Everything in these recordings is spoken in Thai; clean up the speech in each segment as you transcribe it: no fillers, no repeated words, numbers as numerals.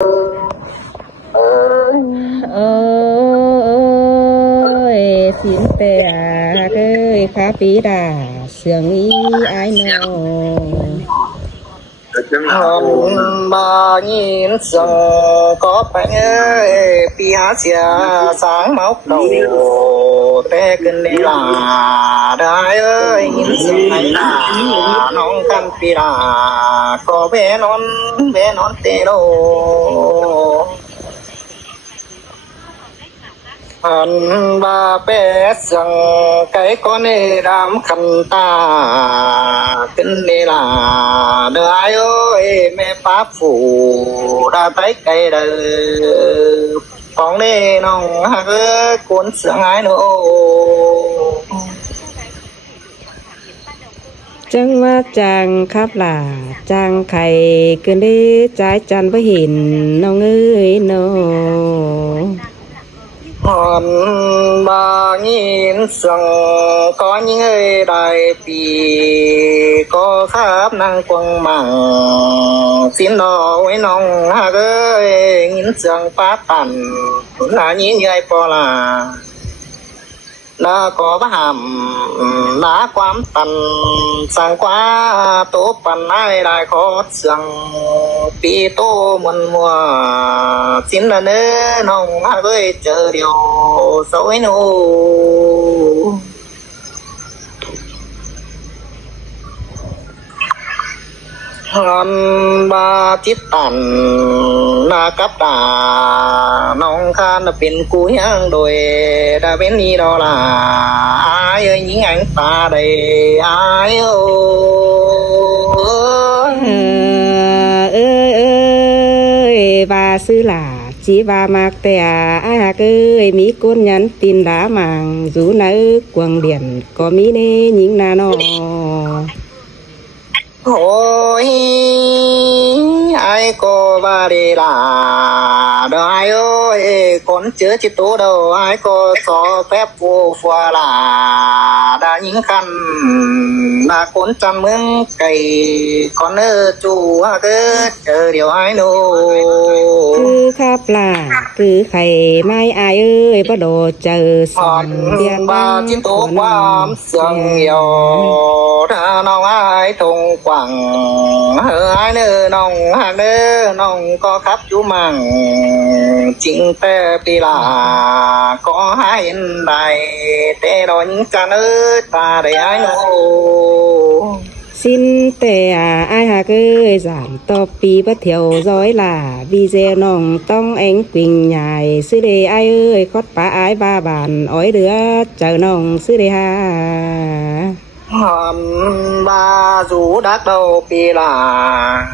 สินแต่เคยคาปีดาเสียงอีไอ้น้องbà nhìn rằng có phải bia chia sáng mốc đầu té kinh đi là đại ơi nhìn rằng anh là nông căn bia có bé non tê đâu bà bé rằng cái con này đám khăn ta kinh đi là đại ơi mẹ pháp phụ đã thấy cây đời phong đi nông hạc cuốn sương ái nữa จังว่าจางครับล่ะจางไข่เกินได้ใจจันบ่เห็นน้องเอ้ยน้อง bà nhìn rằng có những người đại bì có khắp năng quang mạng xin đó với nông hạc ơi nhìn rằng phát tàn là nhìn như ai bỏ là đã có bá hàm đã quám tàn sang quá tố phần ai đại khó rằng bị tô muôn mùa xin là nơi nông hạc ơi chờ điều xấu ấy nô bà chít tàn là cấp đà nông khan là bên cuối hang đồi đã bên đi đó là ai ơi những anh ta đây ai ơi bà sư là chỉ bà mạc tè ai hạc ơi mỹ côn nhắn tin đá màng rú nỡ quần điện có mỹ nê những nà nò ôi ai có bà đi là đâu ai ơi con chưa chỉ tố đâu ai có so phép vô phòa là đã những khăn là con trăm mương cày con ơ chú cứ chờ điều ai nô cứ khắp là cứ khẩy mai ai ơi bắt đầu chờ sẵn điện bà chỉ tố quám sương nhiều ra nông ai thùng quảng ai nơ nông hạc nơ nông có khắp chú màng chính tê bì là có hai yên đại tê đó những cha ơi ta để ai nô xin tè ai hạc ơi giảm to pi bắt theo dõi là video nông tông ánh quỳnh nhài sư đề ai ơi khót phá ái ba bàn ói đứa chờ nông sư đề ha bà rủ đắc đầu bì là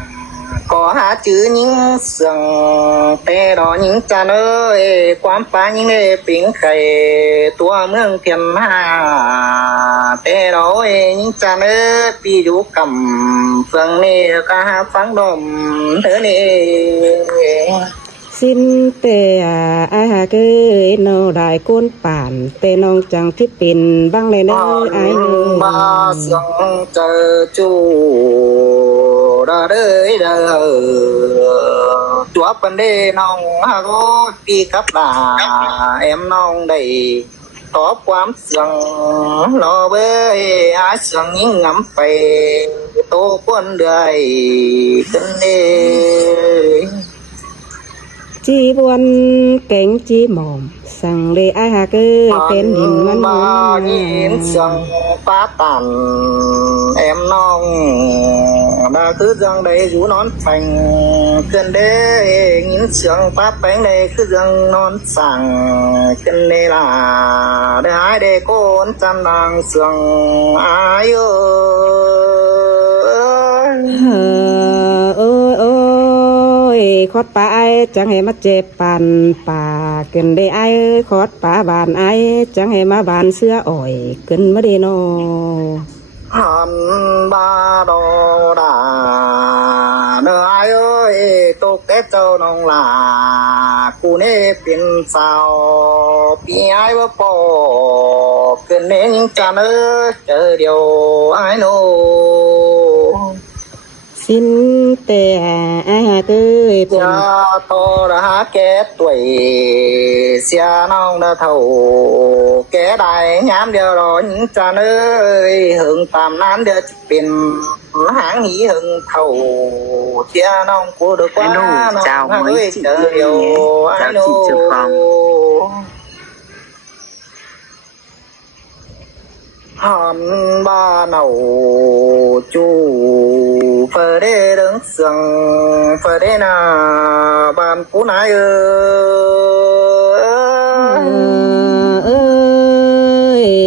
có hát chữ những sừng tê đó những cha ơi quán phá những người bình khẩy tua mương thiền hà tê đó những cha ơi bì rủ cầm phương nê ca hát phán đồm thế nê xin tè ai hạc ơi nô đại côn bản tê nông chẳng thiết bình vang lên nơi ai nương bà sương chờ chú đã đời đời chúa phần đê nông hà gô đi cấp là em nông đầy có quám sương lo bơi ai sương những ngắm phải tô quân đời thân đê chi buồn cánh chi mỏm sang để ai hạc ơi tên hìnhมัน bà nhìn rằng phát tàn em nông đã cứ rằng đây rú nón thành cơn đế nhìn rằng phát bánh đây cứ rằng nón sàng cơn đế là để ai để con chăm nàng sương ai ơi khótปลาไอ้จังให้มาเจ็บปันป่าเกินได้ไอ้ขอดปลาบานไอ้จังให้มาบานเสื้ออ่อยเกินมาได้นอหันบาดอดาเนอไอ้เอ้ยตกแต่เจ้าน้องลากูนี่เป็นสาวปีไอ้ว่าปอเกินเน้นจันเจอเดียวไอ้โน สิ้นแต่อายหาเอ้ย เสียโตระหาแก่ตัวยเสียน้องเท่าแก่ได้ยามเดียวรอหญิงจานเอ้ยหึงตามนั้นเดียวจะเป็นหางหีหึงเท่าเสียน้องกูđược quáน้องเอ้ยเจอเดียวไอ้โนhòn ba nầu chu phở đê đứng sừng phở đê na bàn phú nái ơi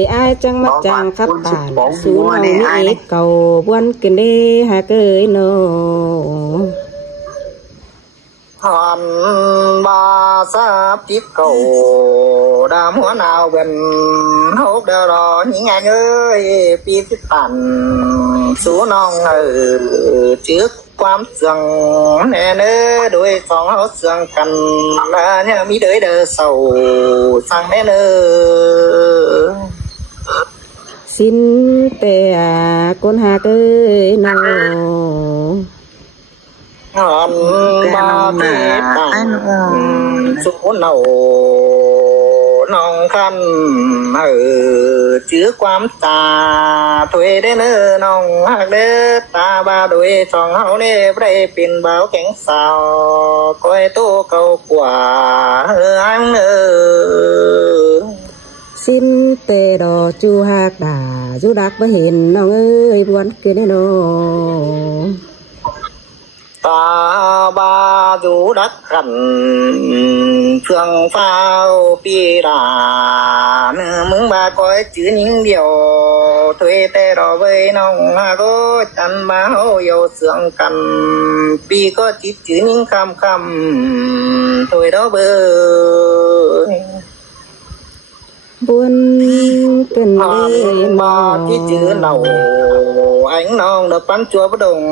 ai chẳng mắt chẳng khắp bản xuống hầu mỹ cầu buôn kinh đê hà cơi nô hòn ba sắp tiếp cầu đàm hóa nào gần hốt đeo đó những anh ơi pi tiếp tàn xuống non ở trước quám sừng nè nơ đôi con hốt sừng cần là nhà mi đới đờ sầu sang nè nơ xin tè con hà cơi nô hòn ba tiếp tàn xuống nầu nong khăn ở chứa quám tà thuê đến nơi nong hạc đế ta ba đuôi tròn hậu nê đây pin báo cánh sao coi tô cầu quả anh xin tê đò chu hạc đà du đắc với hiền nong ơi buồn kia nè nô ta ba du đắc khẩn phương phao pi đà mừng ba coi chữ những điều thuê tê đò với nông hà có chăn ba hậu yêu sướng cần pi có chít chữ những khăm khăm thôi đó bơ buồn cần ba chít chữ nào ánh nong được bắn chúa bất đồng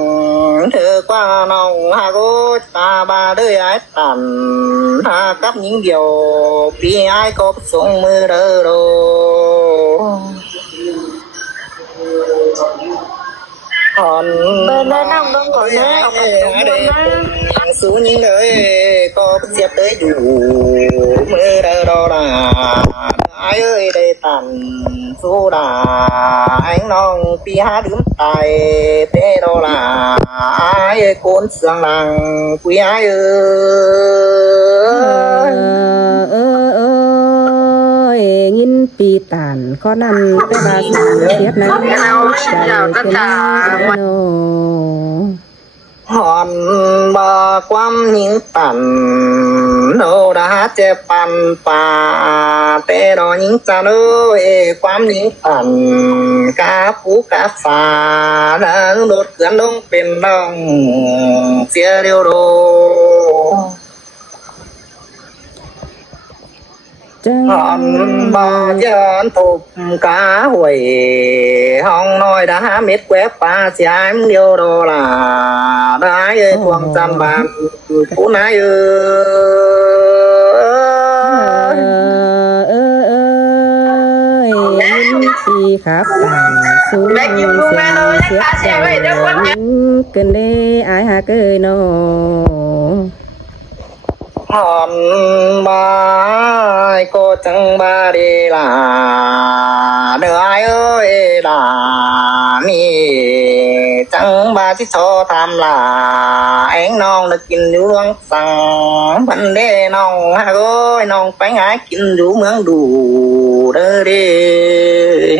thơ qua nong hà có ta ba đời ái tàn hà cấp những điều vì ai có xuống mưa đỡ đồ còn bên đây nong đông rồi nè xuống những nơi có xếp tới đủ mưa đỡ đồ là ai ơi đây tàn số đà anh nong pi há đứng tài thế đó là ai ơi con sang làng quý ai ơi nghìn pi tàn khó nằm cái bà thiết này chạy hòn ba quam những tàn nô đã che pan pa tê đó những cha ơi quam những tàn cá phú cá phà đã đột gần đông bên đông chia điều đồ hòn ba dân thục cá huệ hong nói đã mít quét pa xem điều đồ là đái ơi quăng trăm bàn phú nái thì khắp bản xuống xem xét những cần đê ai hà cơi nô hòn ba cô chẳng ba đi là đứa ai ơi là mi chẳng ba chỉ cho tham là anh non được kinh rú loang sang vấn đề non ha ơi non bánh ái kinh rú mướn đủ đỡ đi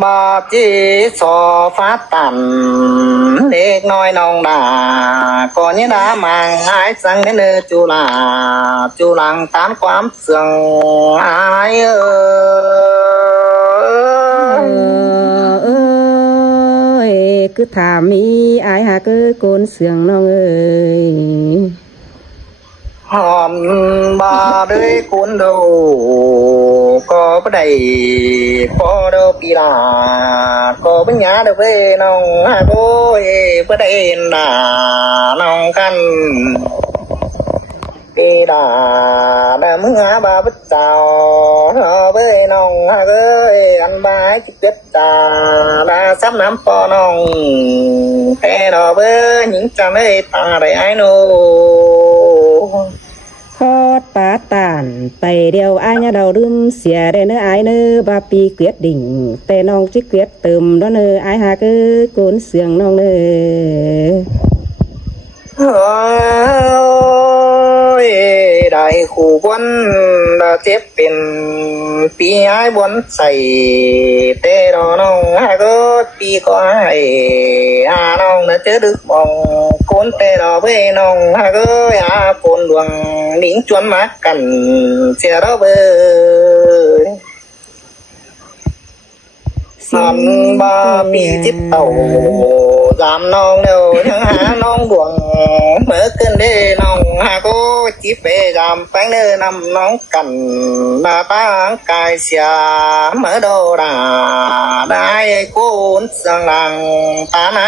ba chỉ so phát tàn để nói nông đà có những đã mang ai sang đến nơi chu làng tán quám sương ai ơi cứ thả mi ai hà cứ côn sương nông ơi hòn ba đôi cuốn đầu có bất đầy có đâu bị là có bất nhá được với nông hà cô bất đầy là nông căn ปีดาดามึงหาบาปเจ้าเบ้ยน้องเอ้ยอันบายจิตเด็ดตาดาซ้ำน้ำปอน้องแต่ดอกเบ้ยหญิงจะไม่ตาได้ไอ้โนคอดปาตานไปเดียวอ้ายญะเราลืมเสียได้เนื้ออ้ายเนื้อบาปีเกลียดดิ่งแต่น้องจิเกลียดเติมดอเนื้ออ้ายหาคือโกนเสียงน้องเนื้อได้คู่วันดาเจ็บเป็นปีอ้ายบนใส่แต่ดอน้องก็ปีก็ให้น้องน่ะเจอดึกมองคนแต่ดอเบ้น้องก็คนดวงนิ่งจวนมากันเสียเราเบ้สันบาปีจิบเต่าจำน้องเดียวยังหาน้องดวงเมื่อคืนได้น้องก็จิบไปจำแป้งเนื้อนำน้องกันมาป้างกายเสียเมื่อโดดาได้กูนสังหลังตาไหน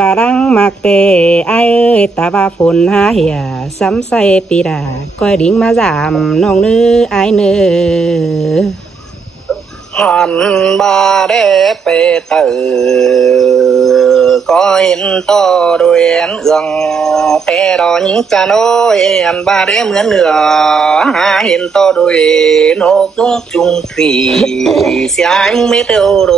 บารังมักเตอ้ายเอ้ยตาว่าฝนหาเหี่ยซ้ำใส่ปีดาก้อยดิ่งมาจามน้องเนื้ออ้ายเนื้อหันบาได้ไปเตอก็เห็นต่อด้วยเอื้องแต่ดอหญิงจะน้อยอันบาได้เหมือนเหนือหาเห็นต่อด้วยนกจุงผีเสียงไม่เท่าโด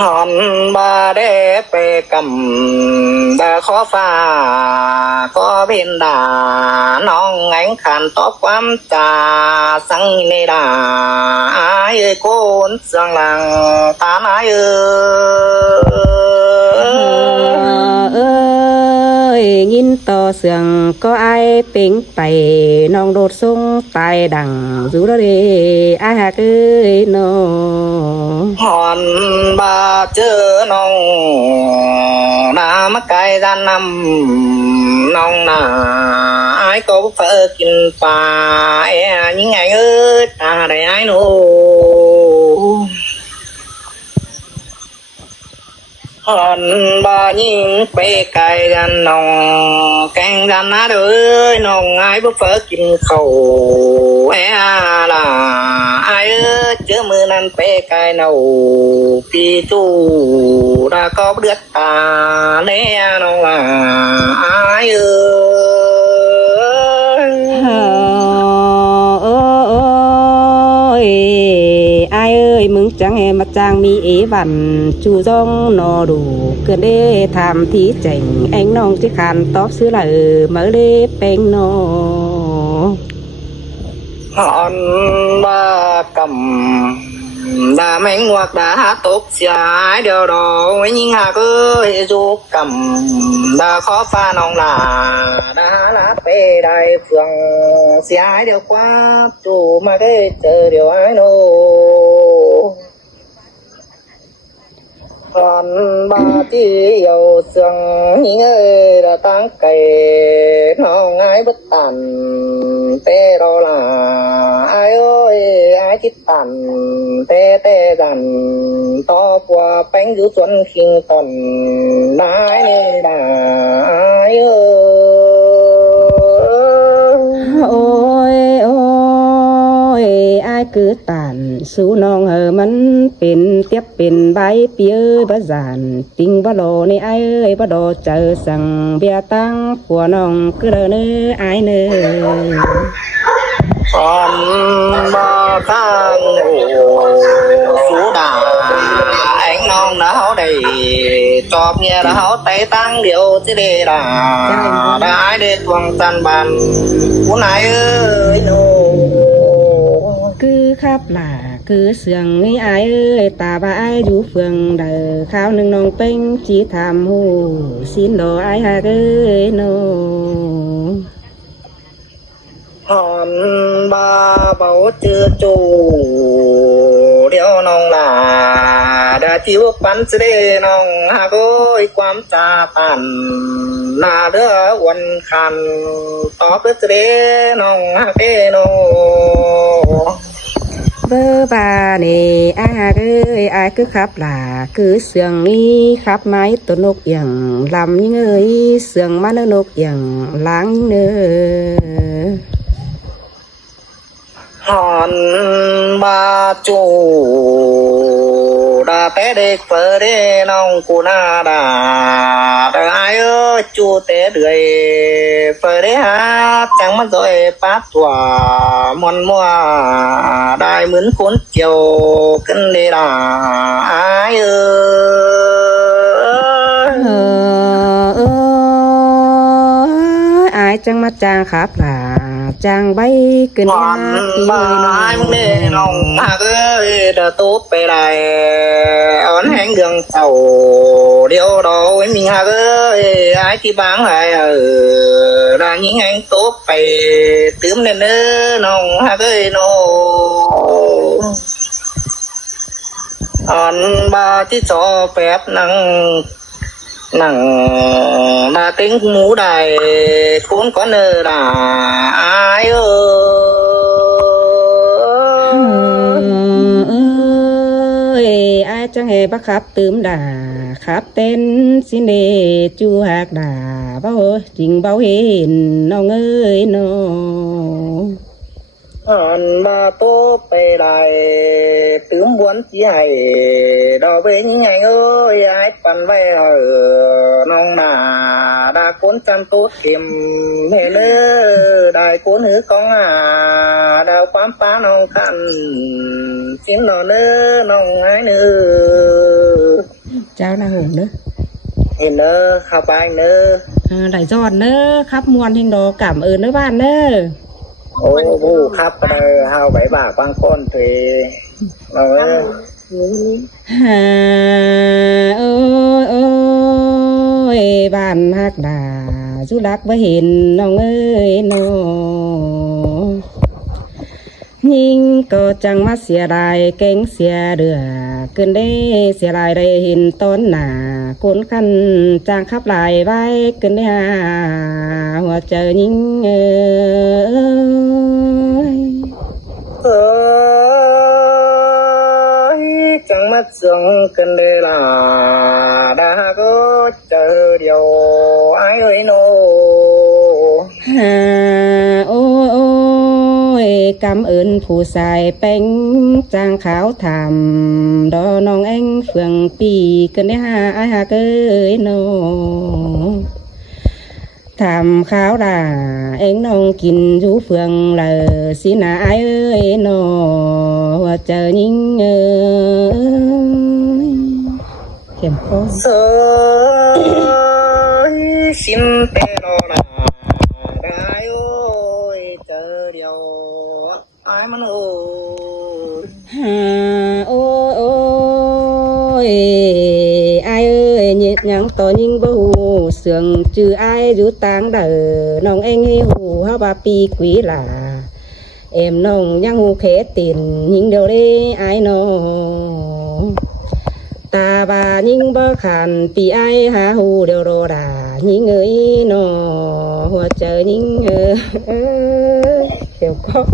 หันบาได้ไปกำดาขอฟ้าก็เป็นดาน้องแองขันตอบความจาสังในดาอ้ายโกนสังหลังตาหนายยินต่อเสียงก็อ้ายเป่งไปน้องโดดส่งตายดังอยู่แล้วเด้อ้ายหากเอ้ยน้อหันบาเจอน้องนามไก่ด้านนำน้องนาอ้ายก็เฝ้อกินปลายังไงเอ้ยตาได้อ้ายโนหันบายิงไปไกลกันน้องแกงกันนะเด้อน้องอ้ายบ่เฝ้อกินข้าวล่ะอ้ายเจอมือนั้นไปไกลเนาพี่จูดาก็เดือดตาแน่น้องล่ะอ้ายอ้ายเอ้ยมึงจังแหมาจางมีเอวันจูจ้องนอดูเกินได้ทำที่เจ๋งแองน้องจิขันตอบซื้อละเมื่อได้เป็นนอหันบากำดาแมงวักดาตกเสียเดียวดอกไว้ยิงหาก็จุกกำดาขอฟ้าน้องลาดาลาไปได้เฟืองเสียเดียวกว่าจู่มาได้เจอเดียวไอ้โนหันบาที่เยาเสียงยิงดาตั้งไก่น้องไอ้บัดตันเตรอลาไอ้โอ้ยไอ้คิดตันเตดันต่อปัวแป้งอยู่ส่วนคิงตอนนายนี่ดาไอ้โอ้ยอ้ายคือตันสู้น้องมันเป็นเตียบเป็นใบเปียบ่จานติงบ่โลนี่อ้ายเอ้ยบ่โดเจอสั่งเบียตั้งผัวน้องคือเด้อเน้ออ้ายเน้อหันบาตั้งสู้ดาanhน้องนะเฮาได้จอบเมียนะเฮาไตตั้งเดียวสิได้ล่ะได้ได้ทวงจันบันผู้ไหนเอ้ยโนคือครับล่ะคือเสียงนี่อ้ายเอ้ยตาบ่อ้ายอยู่เฟืองเด้อข้าวนึงน้องเป้งจีทำฮู้สินดออ้ายหาเอ้ยโนหันบาเบาเจือจูเดี๋ยวน้องลาดาทิวปันสิเดน้องหาโกยความจาปันนาเด้อวันคันตอบสิเดน้องหาเตโน เบอร์บานี่อาเอ้ยอายคือขับล่ะคือเสียงนี้ขับไม้ตัวนกอย่างลำยิ่งเอ้ยเสียงมานกอย่างล้างเนื้อหอนบาจูดาเตเด็กเปเรน้องกูนาดาแต่อายจูเตเดือยเปเรฮาจังมันซอยปัดตัวมอนมัวได้เหมือนคนเจียวกันเลยล่ะอายอายจังมาจางครับล่ะจางใบเกินวันบายมึงเนี่ยน้องมาเอ้ยเดาตุ๊บไปได้อ่อนแห้งเดืองเจ้าเดียวดอยมีหาเอ้ยไอ้ที่บางไอ้ได้ยิงแห้งตุ๊บไปตื้มเนื้อน้องหาเอ้ยโนอ่อนบาที่จอแป๊บนั่งมาtính mũ đài cuốn có nơ là ai ơi ai chẳng hề bắt khắp tướm đà khắp tên xin đề chu hạc đà bao trình bao hình nông ơi nó ba tô về lại tướng muốn chỉ hay đò về những ngày ơi aiปั่น về ở nông nà đã cuốn chăn tốt kiếm hệ lơ đại cuốn hứ con đào quám phá nông khăn chim nọ nơ nông ái nơ cháu nào hồn nữa hình nơ khảo bài nơ đại giòn nơ khắp muôn hình đồ cảm ơn nữa bạn nơโอ้ผู้ครับเฮาไปบากบางคนสิโอ้ยบ้านฮักดาสุรักบ่เห็นน้องเอ้ยน้อยิ่งก็จังมาเสียดายเก่งเสียเดือเกินได้เสียดายได้เห็นต้นหน้าคนคันจางขับลายไว้เกินได้หัวใจยิ่งจังมาเสียงกันได้ล่ะดาก็เจอเดียวไอ้เอ้ยโนโอ้ยกำเอิญผู้ชายแป้งจางขาวทำดอน้องเอ็งเฟืองปีกันได้ไอ้หาเอ้ยโนทำข้าวด่าเอ็งน้องกินอยู่เฟืองเลยสินะไอ้เอ้ยโนว่าเจอยิ่งเข้มข้นสินเตโรนาได้โอ้ยเจอเดียวไอ้มันโอ้ยไอ้เอ้ยnhiệt nhắn to nhưng bố sườn trừ ai rú tang đờ nong anh hù ha ba pi quý là em nong nhang hù khé tiền nhưng đâu đi ai nó ta bà nhưng bơ khàn pi ai ha hù đều đồ đà nhưng ơi nó hoa chờ nhưng hiểu có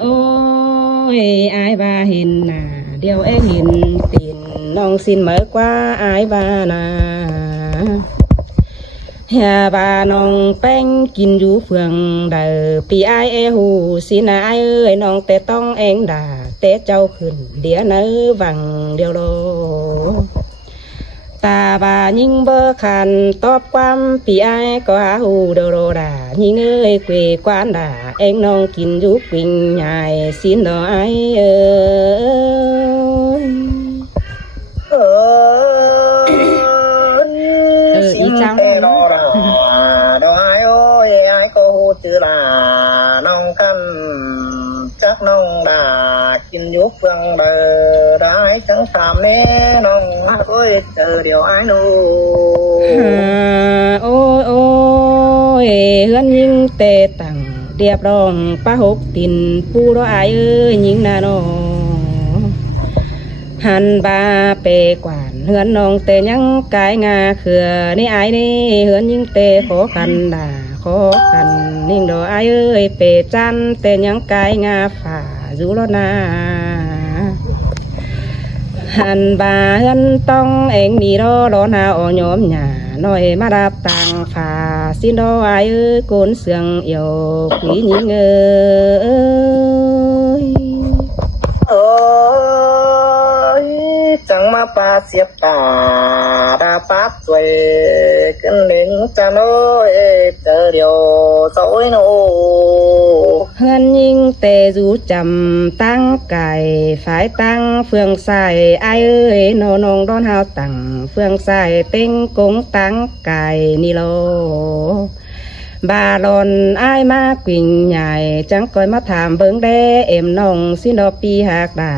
ôi ai ba hình nà điều em hình tiền nong xin mở qua ai ba nà hà bà nong bánhกินอยู่เฟืองเดอปีไอหูสินะไอเอ้ยน้องแต่ต้องเองด่าแต่เจ้าขึ้นเดี๋ยวเนื้อวังเดียวโลตาบายิ่งเบอร์ขันตอบความปีไอก็หาหูเดียวโลด่ายิ่งเอ้ยเกวกวานด่าเองน้องกินอยู่ปิ่งใหญ่สินน้อยอีเจ้าคือlà nông căn chắc nông đà kinh giúp phương bờ đái chẳng thảm nế nông hát ôi chờ điều ai nô ôi hươn nhưng tê tặng đẹp đòn pa hốc tin pu đó ai ơi nhưng na nó hành ba bề quản hươn nông tê nhăng cái ngà khừa ni ai ni hươn nhưng tê khó khăn đà ขอกันนิ่งดออ้ายเอ้ยเปจันแต่ยังกายงาฝ่าอยู่แล้วนาหันบาเฮือนต้องเองมีรอหนาอ่อยอมหญ้าน้อยมาดับตังฝ่าสินดออ้ายเอ้ยโกนเสียงเอี่ยวผีหญิงเอ้ยโอ้ยจังมาปาเสียบตาดาปักสวยกันเล่งจะน้อยเจอเดียวโซยโนเฮือนยิงเตจูจำตั้งไก่ฝ่ายตั้งเฟืองใส่อ้ายเอ้ยนอนงดอนเฮาตั้งเฟืองใส่เต็งกงตั้งไก่นี่โลบาลอนอ้ายมากวิ่งใหญ่จังก้อยมาถามเบิ่งแดเอ็มน้องสินดอปีหากด่า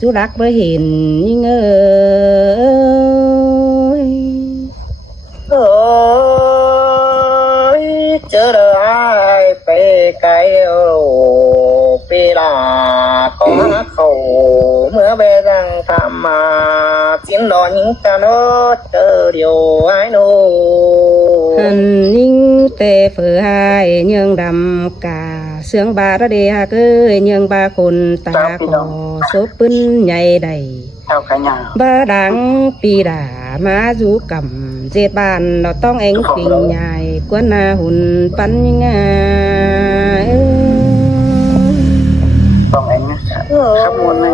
จุรักบ่เห็นยิ่งเอ้ยโอ้ยเจอเด้ออ้ายไปไกลโอ้ปีลาก็หาเขาเมื่อเบรังทำมาสินดอยิงจะโนเจอเดียวอ้ายโนหันยิ่งเตเฟือหายเยืองดำกาเสืองบาระเดหาเกยเยืองบาคนตาคอโซปืนใหญ่ใดบาดังปีดามาจูกำเจ็ดบ้านเราต้องเอ็งปิงใหญ่กวนนาหุ่นปันยังไงต้องเอ็งนะขบวนเล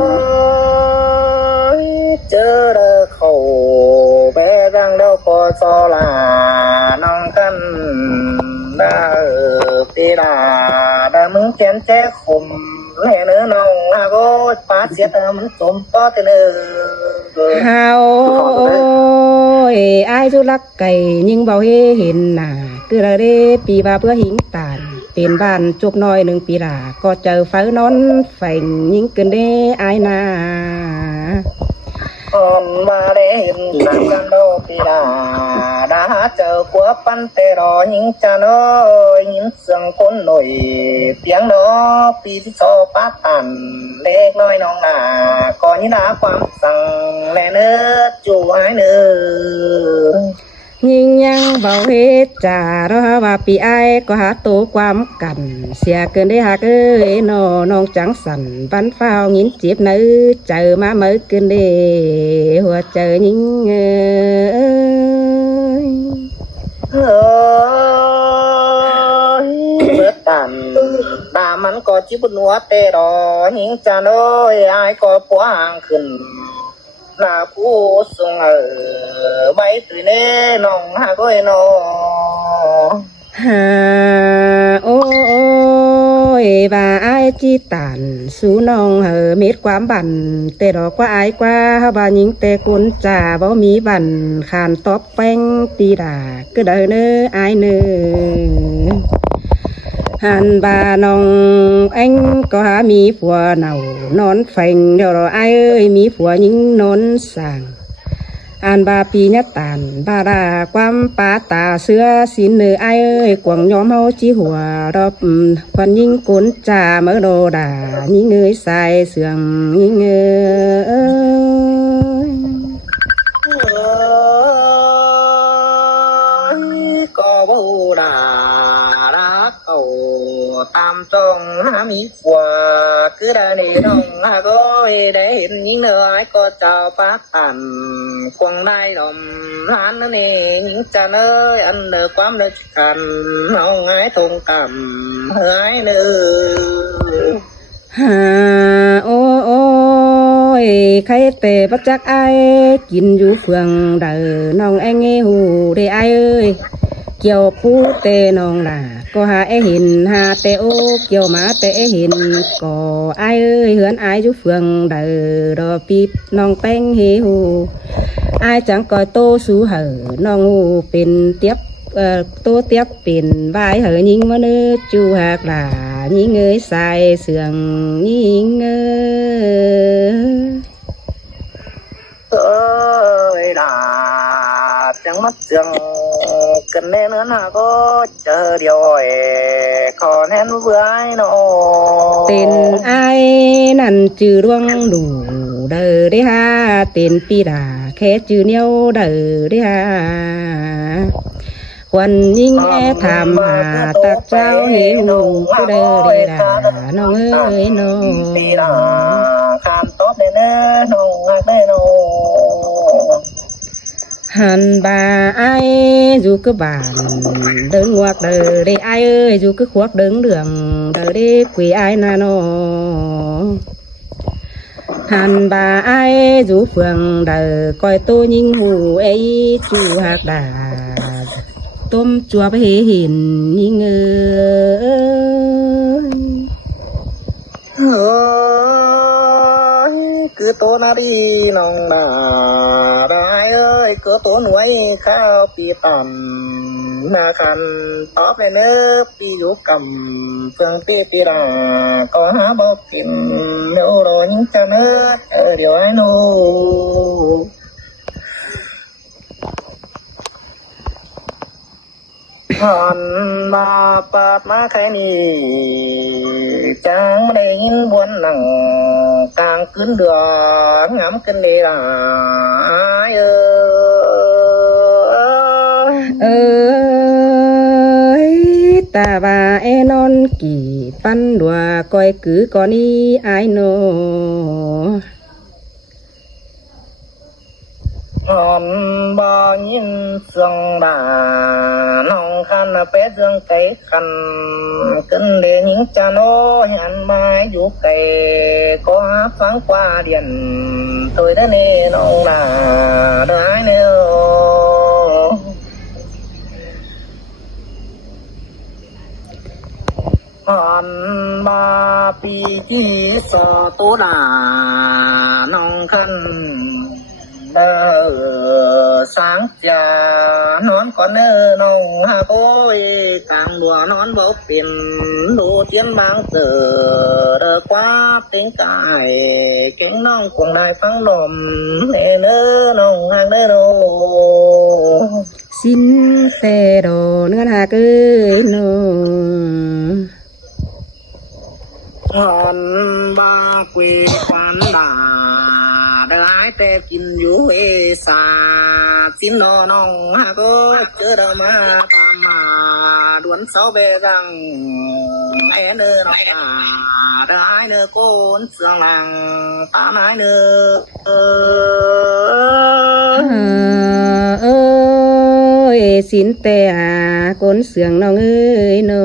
ยเจอเด้อเขาแบดังเด้อพอซอลาน้องกันดาปีดาดามึงแขนแจ้ขมแล่เนื้อน้องลาโกปาเสียเติมมันสมต่อเตเนอเฮาอ้ายจุลักไก่ยิงเบาเห็นหน้าคือระเดปีบาเพื่อหิงตาลเป็นบ้านจบน้อย1ปีละก็เจอไฟนอนแฝงยิงเกินเด้อ้ายนาก่อนมาได้เห็นกันโดปีดาดาเจอขัวปันเตรอยิงจะน้อยยิงเสียงคนหน่อยเพียงดอปีที่โซปาตันเล็กน้อยน้องนาก่อนนี้นาความสั่งแลเนื้อจูไว้เนื้อยิงยังเบาเฮ็ดจ่าเราว่าปีไอก็หาโตความกันเสียเกินได้หักเอ้ยน้องจังสันบันฟ้าวยินเจ็บนื้อเจอมาเมื่อเกินเด้หัวเจอยิงเมื่อตันดามันก็จิบนัวเตรอยิงจะน้อยไอก็ปวางขึ้นนาผู้ทรงใบตุยเน่น้องหาก้อยนอหาโอ้ยบาไอจีตันสู้น้องเม็ดความบันแต่ดอกว่าไอกว่าบายิงแต่คนจ่าบ่มีบันขานตอบแป้งตีดาก็ได้เน้อไอเน้อหันบาน้องเอ็งก็หามีผัวนอนอนแฝงเดี๋ยวรอไอเอ้ยมีผัวยิงนอนสั่งอันบาปีญะตานบาดาความปาตาเสือสินเนื้อไอเอ้ยกวางย้อมเฮาจีหัวรอบควันยิงกนจ่าเมื่อโดดายิงเงยใส่เสื่องยิงก็บูดาตามจงหามีผัวคือได้ในน้องหาก็ได้เห็นยิ่งเนื้อก็เจ้าปักตันควงได้ลมร้านนั่นเองยิ่งจะเนื้ออันเนื้อความเนื้อกันน้องไงทงกำเฮ้ยเนื้อฮาโอ้ยใครเตะประจักไอกินอยู่เฟืองเด้อน้องไอเงี้ยหูได้ไอเอ้ยเกี่ยวปูเตน้องล่ะก็หาเห็นหาเตโอเกี่ยวมาเตเห็นก็ไอเอ้ยเหือนไออยู่เฟืองเด้อรอปีบน้องแป้งเฮหูไอจังก็โตสูเหอน้องหูเป็นเตียบโตเตียบเป็นใบเหอยิงมาเนื้อจูหักล่ะยิงเงยใส่เสื่องยิงด่าจังมัดเสียงกันแน่เนื้อหน้าก็เจอเดียวขอแน่นเบื่อไอ้นอเป็นไอ้นั่นจือร่วงดูเด้อได้ฮะเป็นปีดาแค่จือเนียวเด้อได้ฮะ ควันยิงแอถามหาตักเจ้าเหิวผู้ใดเรียน้องเอ้ยน้องตีลาคานตอบเด้อน้องฮักเด้อน้องหันbà ai dù cứ bàn đứng ngoặc đời đi ai ơi dù cứ khuất đứng đường đời đi quỳ ai na nó hàn bà ai dù phường đời coi tôi nhìn hù ấy chú hạt đà tôm chua với hình nhìn cứ tố na đi nong đà đại ơi cứ tố nuôiข้าวปีต่ำนาคันตอบไปเนื้อปีอยู่กำเฟืองปีตีดาก็หาบอกกินเดี๋ยวรอยิงจะเนื้อเดี๋ยวให้หนูหันมาปาดมาใครนี่จังไม่ได้ยินบวนหนังกลางคืนเดือดงำกันเลยล่ะta và e non kỳ pan đùa coi cứ con đi ai nô hòn bò nhìn sương đà nong khăn bé dương cây khăn cân để những cha nó hẹn mai vũ cây có phán qua điện tôi đã nè nong là đái nữa hòn ba pi chi so tố đà nong khăn sáng trà nón con nơ nong ha cối càng đùa nón bốc tiền đồ tiếng bang từ đờ quá tiếng cài kính nong cuồng đài phăng đồm nè nơ nong hàng nơ đồ xin tè đồ nơ hà cưới nô hòn ba quê quán đà đại tê kim vũ ê sa xin nó nong ha có chưa đâu mà tam mà đuốn sáu bê răng ai nơ nong à đại nơ côn sương làng tám ai nơ ơi xin tè à côn sương nong ơi nô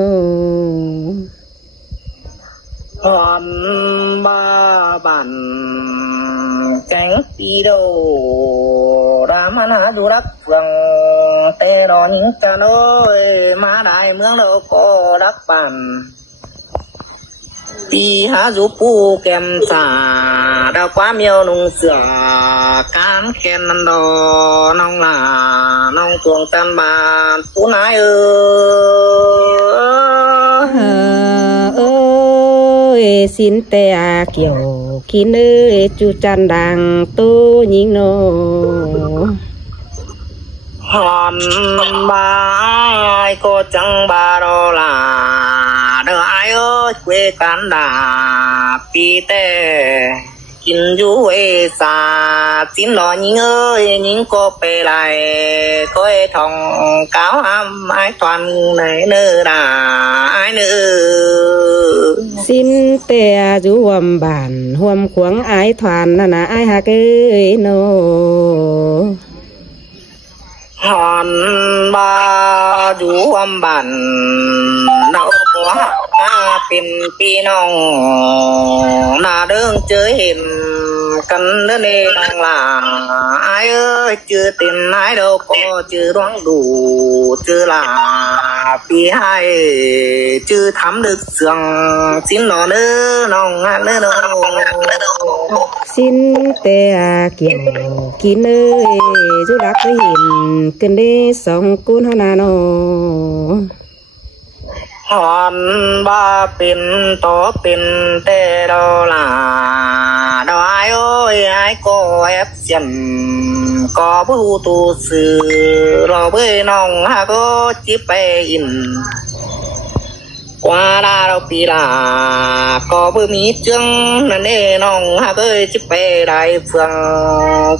hòn ba bản cánh đi đâu đám hả du đắc vầng tê đó những cha nôi má đại mương đâu có đắc bản đi há du pu kem xà đã quá miêu nung sửa cán khen năn đò nong là nong tuồng tan bà tú nái xin tè à kiểu khi nơi chu chan đàng tô nhìn nô hòn ba ai cô chẳng ba đô là đỡ ai ơi quê cán đà pi tê kinh du ê xa xin nó nhìn ơi nhìn cô bê lại cô thòng cáo ham ai toàn này nơ đà ai nơ xin tè du huầm bản huầm khoáng ai thoàn là ai hà cái nô hòn ba du huầm bản đâu cóเป็นพี่น้องน่าเดิงเจอเห็นกันเด้อนี่น้องหลาอ้ายเอ้ยชื่อตินนายดอกก็ชื่อร้องดูชื่อหลาพี่ให้ชื่อทำดึกเสียงสินนอเด้อน้องฮักเด้อน้องสินแต่เกี่ยวกินเอ้ยจุรักได้เห็นกันได้สองกุนเฮานาโนหอนบ้าเป็นโตเป็นเตโดลาดอยโอ้ยไอ้ก็แอบเสียนก็ผู้ตูสื่อรอเบ้น้องฮะก็จิไปอิน กว่าดาเราปีลาก็บ่มีจึงนั่นเด้น้องหากเอ้ยสิไปได้เฟือง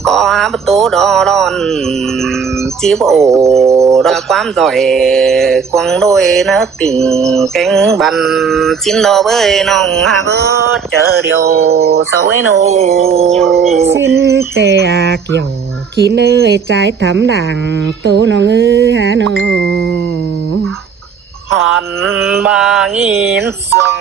ก็หาประตูดอดอนสิบ่ดอกความจ่อยควงโดยนะติ่งแกงบันสินดอกเอ้ยน้องหากเอ้ยเจอเดียวสวยหนูสิ้นแต่เกี่ยวขี้เนยใจทำดังโตน้องเอ้ยหาน้องหันบางินเสียง